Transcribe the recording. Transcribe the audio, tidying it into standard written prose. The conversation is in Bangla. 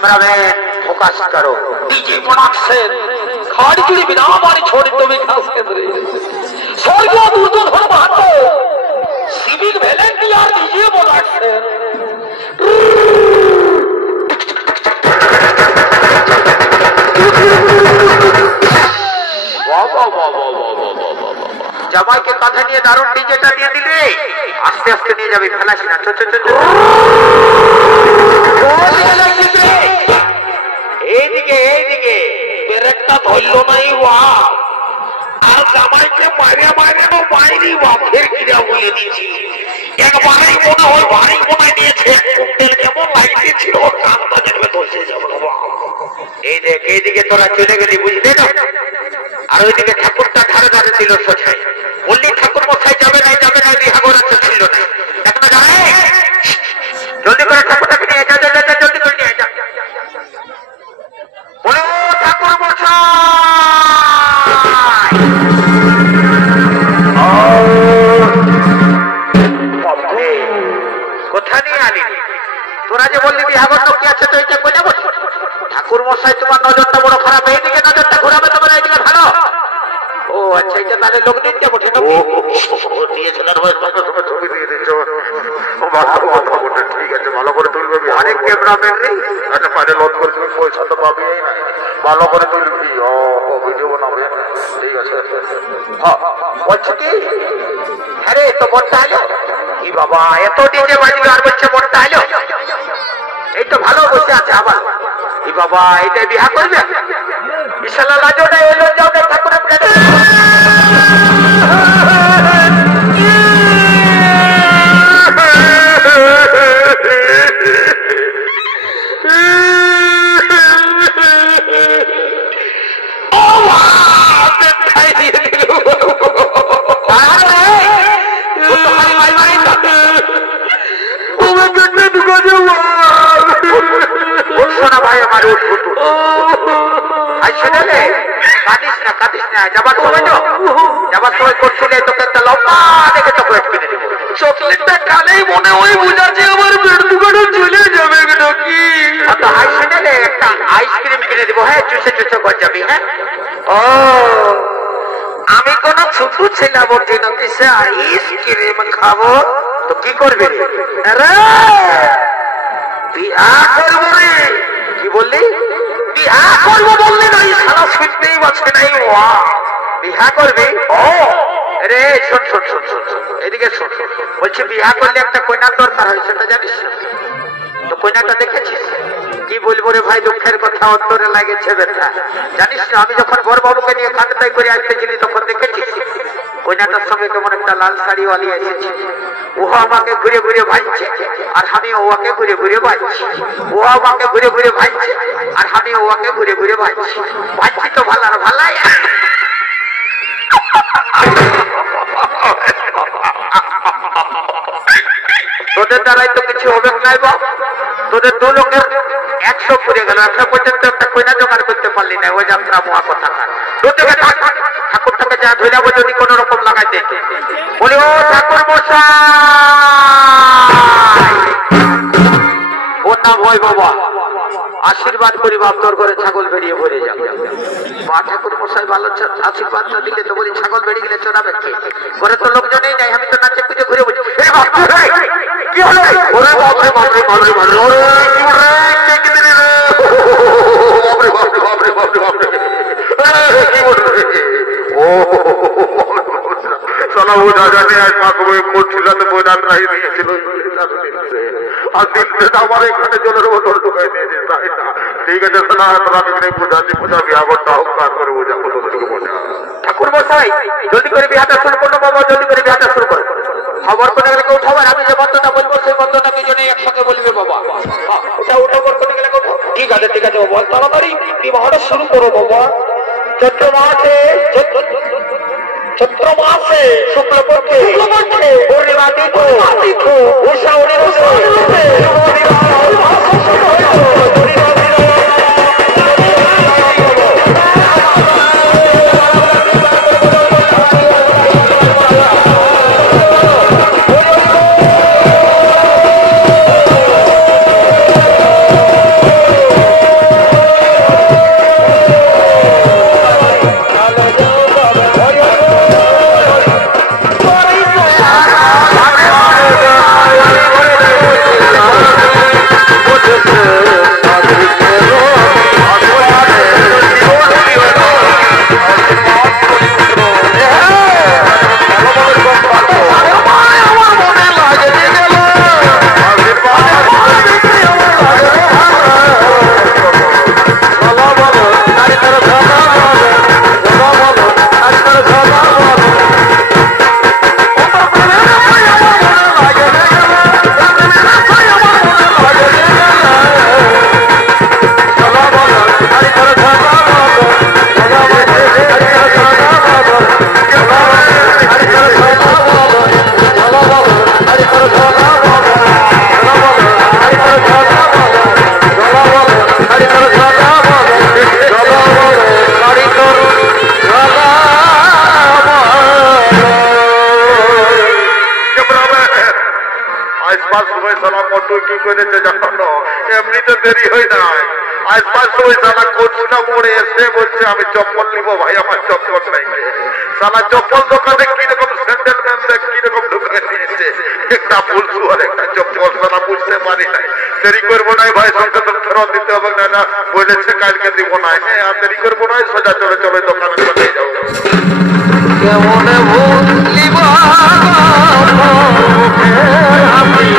कैमरामैन फोकस करो। डीजे प्रोडक्शन खाड़ी जुड़ी बिना हमारी छोड़ी तो भी खास केंद्र स्वर्गीय दुर्योधन महातो सिविक वॉलंटियर डीजे प्रोडक्शन। জামাই কে কাঁধে নিয়ে দারুণ ডিজেটা দিয়ে দিলে আস্তে আস্তে নিয়ে যাবে ফেলাস না। এইদিকে এইদিকে ব্রেকটা ধরলো নাই বাপ আর জামাইকে মারে মারে বাইরে বাপের কিরা বলে দিয়েছি একবারেই মনে হয় ভারী মনে নিয়েছে কুন্ডেল কেমন লাইটে ছিল কান বাজারে ধরছে যাবো এই দেখ এইদিকে তোরা চলে গেলি বুঝলি না। আর ওইদিকে ঠাকুরটা ধারে ধারে দিল সোছাই বললি ঠাকুর মশাই যাবে না বিহাগর আছে ছিল না এখন জানে জলদি করে ঠাকুরটাকে নিয়ে যা জলদি করে নিয়ে যা বলো ঠাকুর মশাই কোথা নিয়ে আনি তোরা যে বললি বিহাগর লোক কি আছে তো এইটা কই যাবো ঠাকুর মশাই তোমার নজরটা বড় খারাপ এইদিকে নজরটা ঘোরাবে তোমার এইদিকে ভালো। ও আচ্ছা এটা তাহলে লোক দিতে বটে না দিয়েছিল ছবি দিয়ে দিচ্ছ ঠিক আছে ভালো করে তুলবে অনেক ক্যামেরাম্যান নেই আচ্ছা পারে লোড করে তুমি পয়সা তো পাবি না ভালো করে তুলবি ভিডিও বানাবে ঠিক আছে। বলছো কি আরে তো বলতে আলো কি বাবা এত ডিজে বাজবে আর বলছে বলতে আলো এই তো ভালো বসে আছে আবার কি বাবা এইটাই বিহা করবে বিশাল লাজো না এলো যাও না ঠাকুরের প্লেটে ভাই আমার কাঁদিস না যাবার সময় তো যাবার সময় করছিলে তোকে একটা লম্বা দেখে চকলেট কিনে দেবো চকলেটটা কালেই মনে হয় বুঝাচ্ছে আমার পেট দুটো চলে যাবে নাকি একটা আইসক্রিম কিনে দেবো হ্যাঁ চুষে চুষে করে যাবি হ্যাঁ। ও আমি কোন ছোট ছেলে বলছি নাকি সে আইসক্রিম খাবো তো কি করবে বিয়া করবো রে কি বললি বিহা করবো বললি না সারা শুনতেই পাচ্ছে নাই বিহা করবি ও রে শোন শোন শোন শোন শোন এদিকে শোন বলছি বিহা করলে একটা কন্যার দরকার হয় সেটা জানিস না তো কন্যাটা দেখেছিস কি বলবো রে ভাই দুঃখের কথা অন্তরে লাগেছে ব্যথা জানিস না আমি যখন বড়বাবুকে নিয়ে কান্দাই করে আসতেছিলি তখন দেখেছিস কন্যাটার সঙ্গে কেমন একটা লাল শাড়িওয়ালি এসেছে ও আমাকে ঘুরে ঘুরে ভাজছে আর আমি ওকে ঘুরে ঘুরে ভাজছি ও আমাকে ঘুরে ঘুরে ভাজছে আর আমি ওকে ঘুরে ঘুরে ভাজছি ভাজছি তো ভালার ভালাই তোদের দ্বারাই তো কিছু হবে নাই বা তোদের দু লোকের 100 পুড়ে গেল এখন পর্যন্ত একটা কইনা জোগাড় করতে পারলি না ওই যাত্রা মহা কথা ঠাকুরটাকে যা ধরে যাবো যদি কোন রকম লাগাইতে বলি ও ঠাকুর মশাই ওর নাম হয় বাবা আশীর্বাদ করি বাপ তোর করে ছাগল বেরিয়ে ভরে যাবে মা ঠাকুর মশাই ভালো আশীর্বাদ না দিলে তো বলি ছাগল বেরিয়ে গেলে চড়াবে কি ঘরে তো লোকজনেই নাই আমি তো নাচে পুজো ঘুরে বলি কি হলো ওরে বাপরে বাপরে বাপরে বাপরে আমার এখানে জলের বোতল ঢুকাই দিয়েছে তাই না ঠিক আছে শোনা তোরা পূজাতে পূজা বিয়া করতে অহংকার করে বোঝাবো তোদেরকে বোঝা ঠাকুর মশাই জলদি করে বিয়াটা শুরু করলো বাবা জলদি করে বিয়াটা শুরু করে খবর করে গেলে কেউ খবর আমি যে মন্ত্রটা বলবো সেই মন্ত্রটা দুজনে একসঙ্গে বলবে বাবা ওটা ওটা করতে গেলে ঠিক আছে বাবা তাড়াতাড়ি বিবাহটা শুরু করো বাবা চৈত্র মাসে শুক্লপক্ষে পূর্ণিমা তিথি উষা তুই কি করেছে জানো? এমনিতে দেরি হয় নাই, আসবার সময় সালা কোচটা মোড়ে এসে বলছে আমি চপ্পল নিবো ভাই, আমার চপ্পল নাই। সালা চপ্পল দোকানে কিরকম স্যান্ডেল ম্যান্ডেল কিরকম ঢুকে নিয়েছে, একটা বলছু আর একটা চপ্পল সালা বুঝতে পারি নাই। দেরি করবো নাই ভাই, সঙ্গে তো ফেরত দিতে হবে না, না বলেছে কালকে দিব না। হ্যাঁ আর দেরি করবো নাই, সোজা চলে চলে দোকানে চলে যাও। কেমন ভুলিব আমি